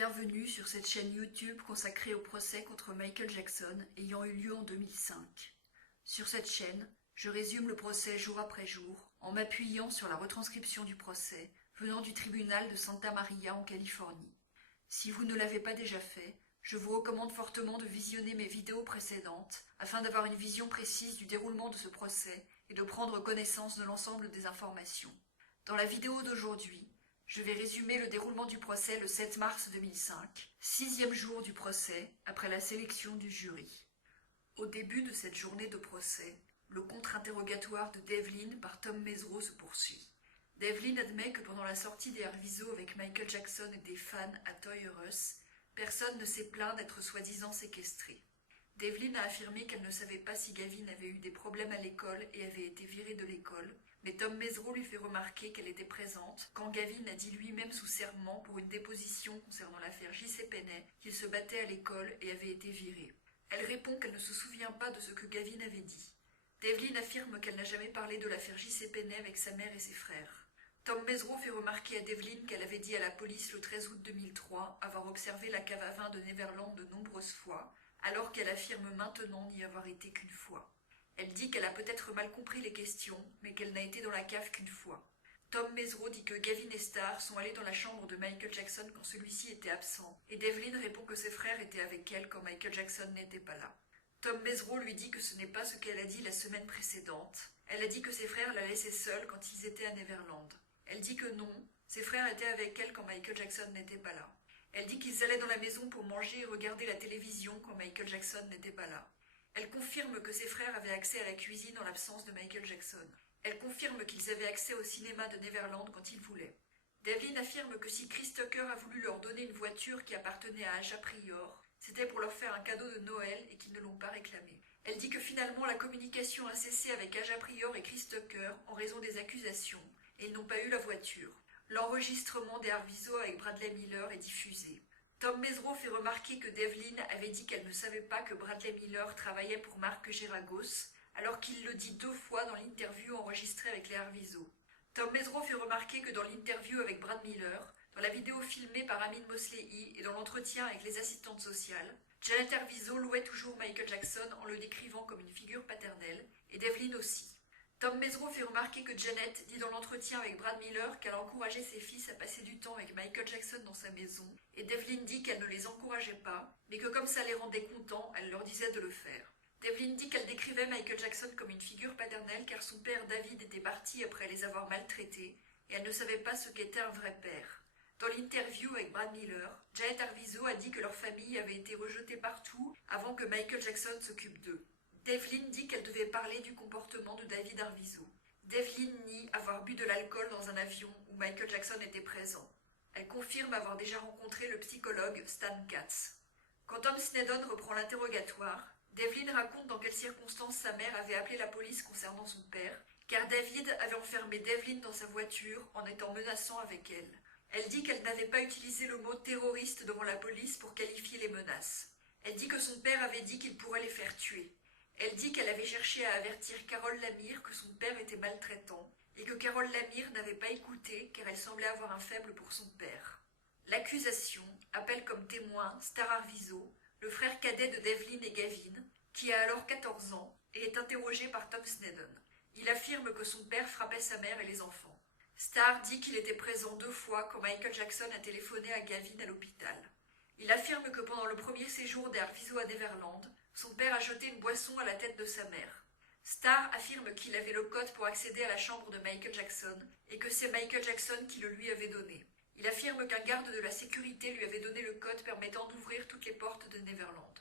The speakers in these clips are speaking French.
Bienvenue sur cette chaîne YouTube consacrée au procès contre Michael Jackson ayant eu lieu en 2005. Sur cette chaîne, je résume le procès jour après jour en m'appuyant sur la retranscription du procès venant du tribunal de Santa Maria en Californie. Si vous ne l'avez pas déjà fait, je vous recommande fortement de visionner mes vidéos précédentes afin d'avoir une vision précise du déroulement de ce procès et de prendre connaissance de l'ensemble des informations. Dans la vidéo d'aujourd'hui, je vais résumer le déroulement du procès le 7 mars 2005, 6e jour du procès après la sélection du jury. Au début de cette journée de procès, le contre-interrogatoire de Devlin par Tom Mesereau se poursuit. Devlin admet que pendant la sortie des Arvizo avec Michael Jackson et des fans à Toys R Us, personne ne s'est plaint d'être soi-disant séquestré. Devlin a affirmé qu'elle ne savait pas si Gavin avait eu des problèmes à l'école et avait été viré de l'école, mais Tom Mesereau lui fait remarquer qu'elle était présente quand Gavin a dit lui-même sous serment pour une déposition concernant l'affaire J.C. Penney qu'il se battait à l'école et avait été viré. Elle répond qu'elle ne se souvient pas de ce que Gavin avait dit. Devlin affirme qu'elle n'a jamais parlé de l'affaire J.C. Penney avec sa mère et ses frères. Tom Mesereau fait remarquer à Devlin qu'elle avait dit à la police le 13 août 2003 avoir observé la cave à vin de Neverland de nombreuses fois, alors qu'elle affirme maintenant n'y avoir été qu'une fois. Elle dit qu'elle a peut-être mal compris les questions, mais qu'elle n'a été dans la cave qu'une fois. Tom Mesereau dit que Gavin et Star sont allés dans la chambre de Michael Jackson quand celui-ci était absent, et Devlin répond que ses frères étaient avec elle quand Michael Jackson n'était pas là. Tom Mesereau lui dit que ce n'est pas ce qu'elle a dit la semaine précédente. Elle a dit que ses frères la laissaient seule quand ils étaient à Neverland. Elle dit que non, ses frères étaient avec elle quand Michael Jackson n'était pas là. Elle dit qu'ils allaient dans la maison pour manger et regarder la télévision quand Michael Jackson n'était pas là. Elle confirme que ses frères avaient accès à la cuisine en l'absence de Michael Jackson. Elle confirme qu'ils avaient accès au cinéma de Neverland quand ils voulaient. Devlin affirme que si Chris Tucker a voulu leur donner une voiture qui appartenait à Aja Prior, c'était pour leur faire un cadeau de Noël et qu'ils ne l'ont pas réclamé. Elle dit que finalement la communication a cessé avec Aja Prior et Chris Tucker en raison des accusations, et ils n'ont pas eu la voiture. L'enregistrement des Arvizo avec Bradley Miller est diffusé. Tom Mesereau fait remarquer que Devlin avait dit qu'elle ne savait pas que Bradley Miller travaillait pour Marc Geragos, alors qu'il le dit 2 fois dans l'interview enregistrée avec les Arvizo. Tom Mesereau fait remarquer que dans l'interview avec Brad Miller, dans la vidéo filmée par Amin Mosley et dans l'entretien avec les assistantes sociales, Janet Arvizo louait toujours Michael Jackson en le décrivant comme une figure paternelle, et Devlin aussi. Tom Mesereau fait remarquer que Janet dit dans l'entretien avec Brad Miller qu'elle encourageait ses fils à passer du temps avec Michael Jackson dans sa maison, et Devlin dit qu'elle ne les encourageait pas, mais que comme ça les rendait contents, elle leur disait de le faire. Devlin dit qu'elle décrivait Michael Jackson comme une figure paternelle car son père David était parti après les avoir maltraités, et elle ne savait pas ce qu'était un vrai père. Dans l'interview avec Brad Miller, Janet Arvizo a dit que leur famille avait été rejetée partout avant que Michael Jackson s'occupe d'eux. Devlin dit qu'elle devait parler du comportement de David Arvizo. Devlin nie avoir bu de l'alcool dans un avion où Michael Jackson était présent. Elle confirme avoir déjà rencontré le psychologue Stan Katz. Quand Tom Sneddon reprend l'interrogatoire, Devlin raconte dans quelles circonstances sa mère avait appelé la police concernant son père, car David avait enfermé Devlin dans sa voiture en étant menaçant avec elle. Elle dit qu'elle n'avait pas utilisé le mot terroriste devant la police pour qualifier les menaces. Elle dit que son père avait dit qu'il pourrait les faire tuer. Elle dit qu'elle avait cherché à avertir Carole Lamire que son père était maltraitant et que Carole Lamire n'avait pas écouté car elle semblait avoir un faible pour son père. L'accusation appelle comme témoin Star Arvizo, le frère cadet de Devlin et Gavin, qui a alors 14 ans et est interrogé par Tom Sneddon. Il affirme que son père frappait sa mère et les enfants. Star dit qu'il était présent 2 fois quand Michael Jackson a téléphoné à Gavin à l'hôpital. Il affirme que pendant le premier séjour des Arvizo à Neverland, son père a jeté une boisson à la tête de sa mère. Star affirme qu'il avait le code pour accéder à la chambre de Michael Jackson et que c'est Michael Jackson qui le lui avait donné. Il affirme qu'un garde de la sécurité lui avait donné le code permettant d'ouvrir toutes les portes de Neverland.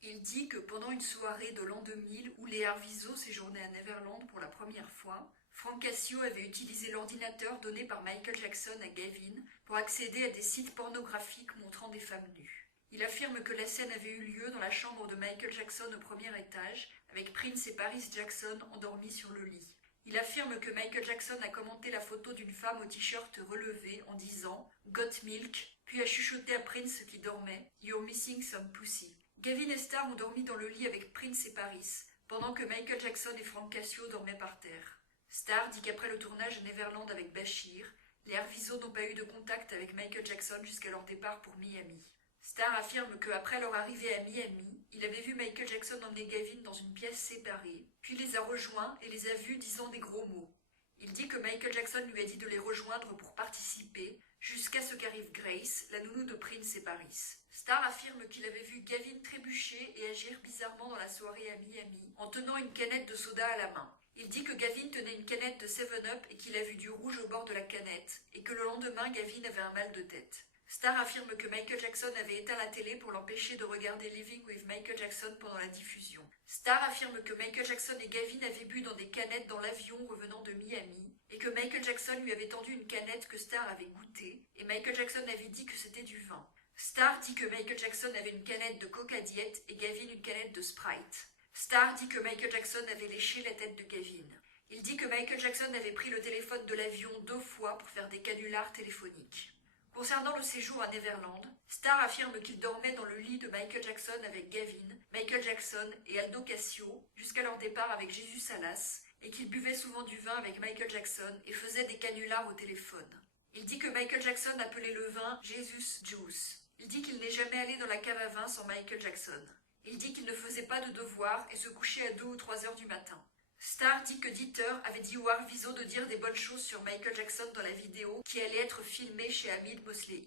Il dit que pendant une soirée de l'an 2000 où les Arvizo séjournaient à Neverland pour la première fois, Frank Cassio avait utilisé l'ordinateur donné par Michael Jackson à Gavin pour accéder à des sites pornographiques montrant des femmes nues. Il affirme que la scène avait eu lieu dans la chambre de Michael Jackson au premier étage, avec Prince et Paris Jackson endormis sur le lit. Il affirme que Michael Jackson a commenté la photo d'une femme au t-shirt relevé en disant « Got milk », puis a chuchoté à Prince qui dormait « You're missing some pussy ». Gavin et Star ont dormi dans le lit avec Prince et Paris, pendant que Michael Jackson et Frank Cassio dormaient par terre. Star dit qu'après le tournage à Neverland avec Bashir, Les Arvizo n'ont pas eu de contact avec Michael Jackson jusqu'à leur départ pour Miami. Starr affirme qu'après leur arrivée à Miami, il avait vu Michael Jackson emmener Gavin dans une pièce séparée, puis les a rejoints et les a vus disant des gros mots. Il dit que Michael Jackson lui a dit de les rejoindre pour participer, jusqu'à ce qu'arrive Grace, la nounou de Prince et Paris. Starr affirme qu'il avait vu Gavin trébucher et agir bizarrement dans la soirée à Miami, en tenant une canette de soda à la main. Il dit que Gavin tenait une canette de 7-Up et qu'il a vu du rouge au bord de la canette, et que le lendemain Gavin avait un mal de tête. Starr affirme que Michael Jackson avait éteint la télé pour l'empêcher de regarder Living with Michael Jackson pendant la diffusion. Starr affirme que Michael Jackson et Gavin avaient bu dans des canettes dans l'avion revenant de Miami, et que Michael Jackson lui avait tendu une canette que Starr avait goûtée, et Michael Jackson avait dit que c'était du vin. Starr dit que Michael Jackson avait une canette de Coca Diet et Gavin une canette de Sprite. Starr dit que Michael Jackson avait léché la tête de Gavin. Il dit que Michael Jackson avait pris le téléphone de l'avion 2 fois pour faire des canulars téléphoniques. Concernant le séjour à Neverland, Starr affirme qu'il dormait dans le lit de Michael Jackson avec Gavin, Michael Jackson et Aldo Cassio jusqu'à leur départ avec Jesus Salas et qu'il buvait souvent du vin avec Michael Jackson et faisait des canulars au téléphone. Il dit que Michael Jackson appelait le vin Jesus Juice. Il dit qu'il n'est jamais allé dans la cave à vin sans Michael Jackson. Il dit qu'il ne faisait pas de devoirs et se couchait à 2 ou 3 heures du matin. Starr dit que Dieter avait dit au Arvizo de dire des bonnes choses sur Michael Jackson dans la vidéo qui allait être filmée chez Hamid Mosley.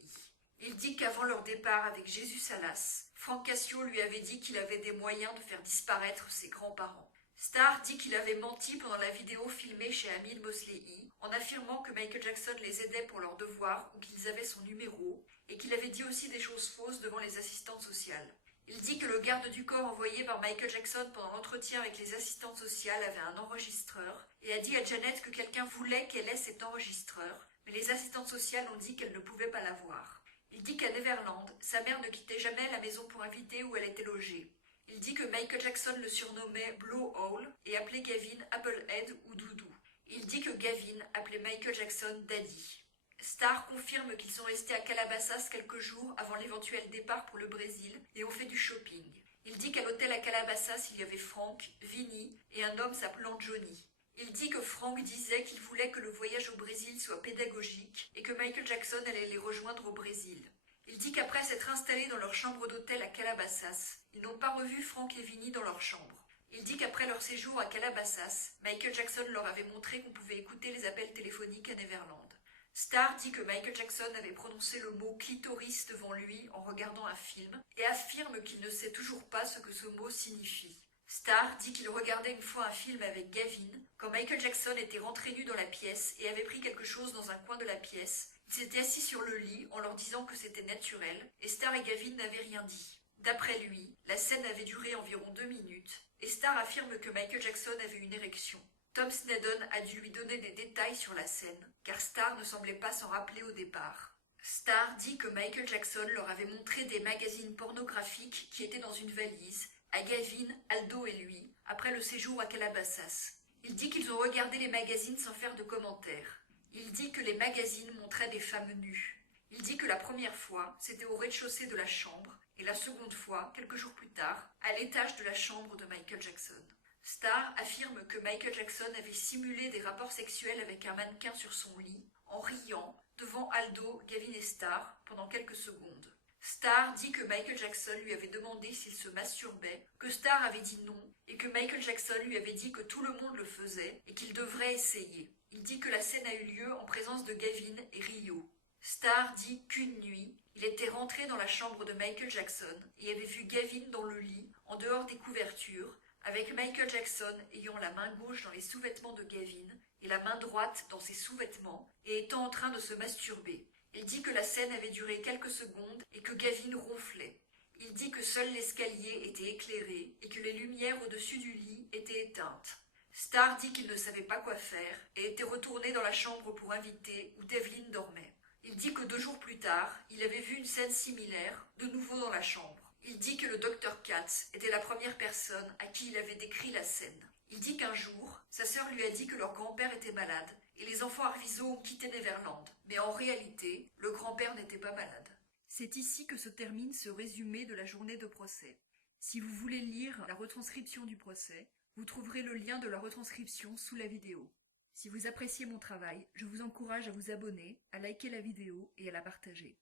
Il dit qu'avant leur départ avec Jesus Salas, Frank Cassio lui avait dit qu'il avait des moyens de faire disparaître ses grands-parents. Starr dit qu'il avait menti pendant la vidéo filmée chez Hamid Mosley en affirmant que Michael Jackson les aidait pour leurs devoirs ou qu'ils avaient son numéro et qu'il avait dit aussi des choses fausses devant les assistantes sociales. Il dit que le garde du corps envoyé par Michael Jackson pendant l'entretien avec les assistantes sociales avait un enregistreur et a dit à Janet que quelqu'un voulait qu'elle ait cet enregistreur, mais les assistantes sociales ont dit qu'elles ne pouvaient pas l'avoir. Il dit qu'à Neverland, sa mère ne quittait jamais la maison pour inviter où elle était logée. Il dit que Michael Jackson le surnommait Blowhole et appelait Gavin Applehead ou Doudou. Il dit que Gavin appelait Michael Jackson Daddy. Starr confirme qu'ils sont restés à Calabasas quelques jours avant l'éventuel départ pour le Brésil et ont fait du shopping. Il dit qu'à l'hôtel à Calabasas, il y avait Frank, Vinny et un homme s'appelant Johnny. Il dit que Frank disait qu'il voulait que le voyage au Brésil soit pédagogique et que Michael Jackson allait les rejoindre au Brésil. Il dit qu'après s'être installés dans leur chambre d'hôtel à Calabasas, ils n'ont pas revu Frank et Vinny dans leur chambre. Il dit qu'après leur séjour à Calabasas, Michael Jackson leur avait montré qu'on pouvait écouter les appels téléphoniques à Neverland. Starr dit que Michael Jackson avait prononcé le mot clitoris devant lui en regardant un film et affirme qu'il ne sait toujours pas ce que ce mot signifie. Starr dit qu'il regardait une fois un film avec Gavin quand Michael Jackson était rentré nu dans la pièce et avait pris quelque chose dans un coin de la pièce. Il s'était assis sur le lit en leur disant que c'était naturel et Starr et Gavin n'avaient rien dit. D'après lui, la scène avait duré environ 2 minutes et Starr affirme que Michael Jackson avait une érection. Tom Sneddon a dû lui donner des détails sur la scène, car Starr ne semblait pas s'en rappeler au départ. Starr dit que Michael Jackson leur avait montré des magazines pornographiques qui étaient dans une valise, à Gavin, Aldo et lui, après le séjour à Calabasas. Il dit qu'ils ont regardé les magazines sans faire de commentaires. Il dit que les magazines montraient des femmes nues. Il dit que la première fois, c'était au rez-de-chaussée de la chambre, et la seconde fois, quelques jours plus tard, à l'étage de la chambre de Michael Jackson. Starr affirme que Michael Jackson avait simulé des rapports sexuels avec un mannequin sur son lit, en riant, devant Aldo, Gavin et Starr, pendant quelques secondes. Starr dit que Michael Jackson lui avait demandé s'il se masturbait, que Starr avait dit non, et que Michael Jackson lui avait dit que tout le monde le faisait, et qu'il devrait essayer. Il dit que la scène a eu lieu en présence de Gavin et Rio. Starr dit qu'une nuit, il était rentré dans la chambre de Michael Jackson et avait vu Gavin dans le lit, en dehors des couvertures, avec Michael Jackson ayant la main gauche dans les sous-vêtements de Gavin et la main droite dans ses sous-vêtements et étant en train de se masturber. Il dit que la scène avait duré quelques secondes et que Gavin ronflait. Il dit que seul l'escalier était éclairé et que les lumières au-dessus du lit étaient éteintes. Starr dit qu'il ne savait pas quoi faire et était retourné dans la chambre pour inviter où Devlin dormait. Il dit que 2 jours plus tard, il avait vu une scène similaire, de nouveau dans la chambre. Il dit que le Dr Katz était la première personne à qui il avait décrit la scène. Il dit qu'un jour, sa sœur lui a dit que leur grand-père était malade et les enfants Arvizo ont quitté Neverland. Mais en réalité, le grand-père n'était pas malade. C'est ici que se termine ce résumé de la journée de procès. Si vous voulez lire la retranscription du procès, vous trouverez le lien de la retranscription sous la vidéo. Si vous appréciez mon travail, je vous encourage à vous abonner, à liker la vidéo et à la partager.